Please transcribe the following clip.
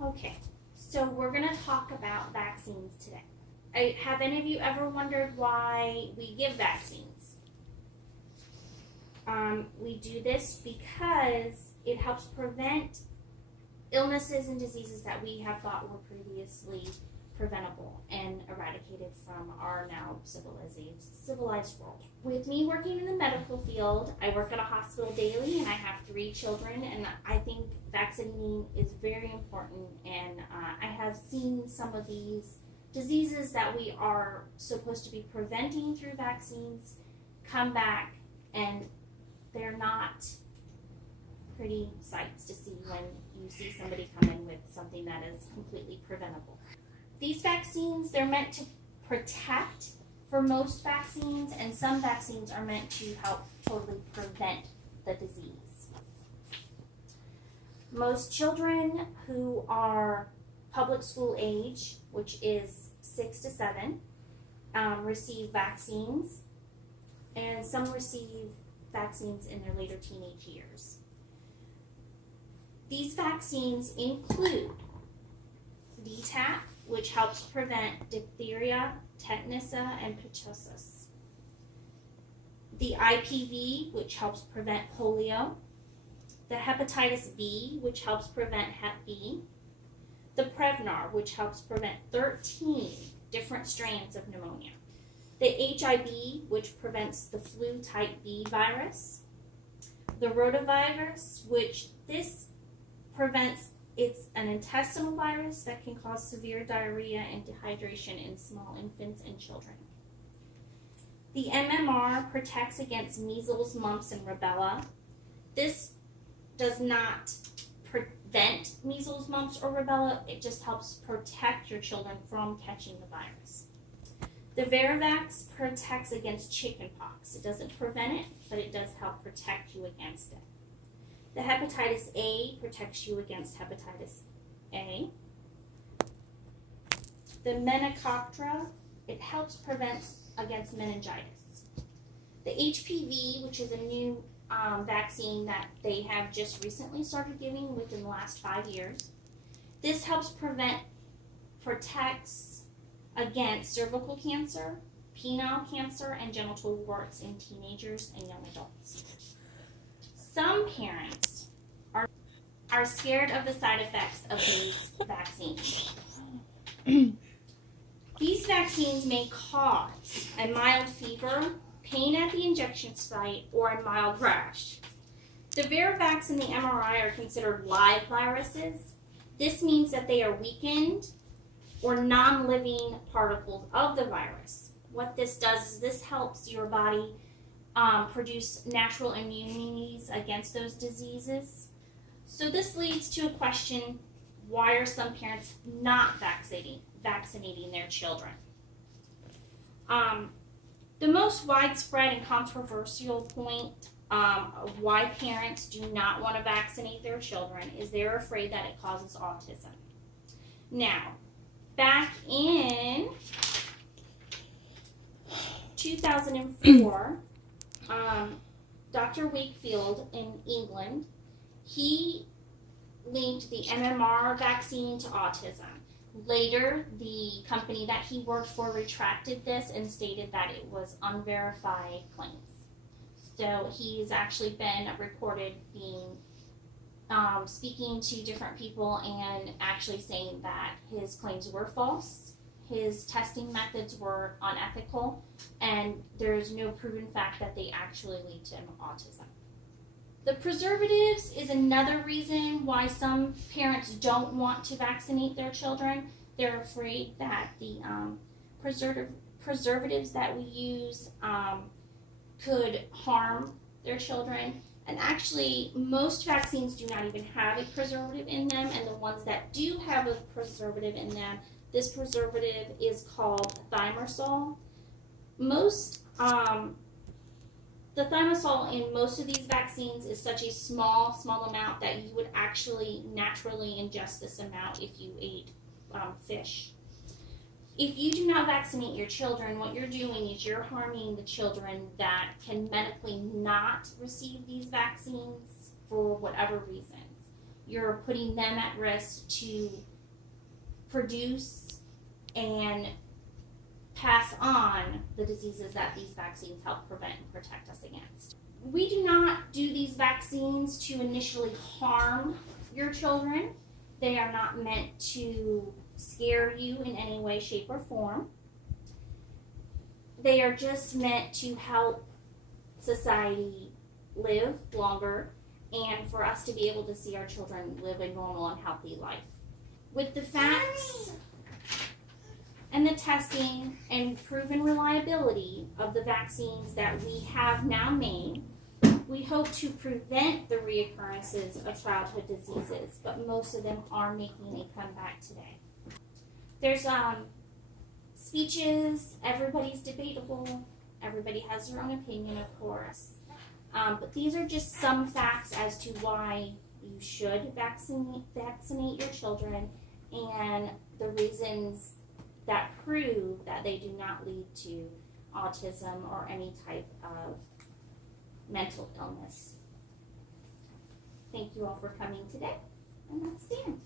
Okay, so we're going to talk about vaccines today. Have any of you ever wondered why we give vaccines? We do this because it helps prevent illnesses and diseases that we have thought were previously preventable and eradicated from our now civilized world. With me working in the medical field, I work at a hospital daily and I have 3 children, and I think vaccinating is very important, and I have seen some of these diseases that we are supposed to be preventing through vaccines come back, and they're not pretty sights to see when you see somebody come in with something that is completely preventable. These vaccines, they're meant to protect for most vaccines, and some vaccines are meant to help totally prevent the disease. Most children who are public school age, which is 6 to 7, receive vaccines, and some receive vaccines in their later teenage years. These vaccines include DTaP, which helps prevent diphtheria, tetanus, and pertussis. The IPV, which helps prevent polio. The hepatitis B, which helps prevent Hep B. The Prevnar, which helps prevent 13 different strains of pneumonia. The HIV, which prevents the flu type B virus. The rotavirus, which this prevents, it's an intestinal virus that can cause severe diarrhea and dehydration in small infants and children. The MMR protects against measles, mumps, and rubella. This does not prevent measles, mumps, or rubella. It just helps protect your children from catching the virus. The VariVax protects against chickenpox. It doesn't prevent it, but it does help protect you against it. The hepatitis A protects you against hepatitis A. The Menacoctra, it helps prevent against meningitis. The HPV, which is a new vaccine that they have just recently started giving within the last 5 years. This helps protects against cervical cancer, penile cancer, and genital warts in teenagers and young adults. Some parents are scared of the side effects of these vaccines. These vaccines may cause a mild fever, pain at the injection site, or a mild rash. The VariVax and the MRI are considered live viruses. This means that they are weakened or non-living particles of the virus. What this does is this helps your body produce natural immunities against those diseases. So this leads to a question, why are some parents not vaccinating their children? The most widespread and controversial point of why parents do not want to vaccinate their children is they're afraid that it causes autism. Now, back in 2004, Dr. Wakefield in England, he linked the MMR vaccine to autism. Later, the company that he worked for retracted this and stated that it was unverified claims. So he's actually been reported being speaking to different people and actually saying that his claims were false, his testing methods were unethical, and there's no proven fact that they actually lead to autism. The preservatives is another reason why some parents don't want to vaccinate their children. They're afraid that the preservatives that we use could harm their children. And actually, most vaccines do not even have a preservative in them, and the ones that do have a preservative in them, this preservative is called thimerosal. The thimerosal in most of these vaccines is such a small amount that you would actually naturally ingest this amount if you ate fish. If you do not vaccinate your children, what you're doing is you're harming the children that can medically not receive these vaccines for whatever reasons. You're putting them at risk to produce and pass on the diseases that these vaccines help prevent and protect us against. We do not do these vaccines to initially harm your children. They are not meant to scare you in any way, shape, or form. They are just meant to help society live longer and for us to be able to see our children live a normal and healthy life. With the facts and the testing and proven reliability of the vaccines that we have now made, we hope to prevent the reoccurrences of childhood diseases, but most of them are making a comeback today. There's speeches, everybody's debatable, everybody has their own opinion, of course. But these are just some facts as to why you should vaccinate your children and the reasons that prove that they do not lead to autism or any type of mental illness. Thank you all for coming today, and that's Dan.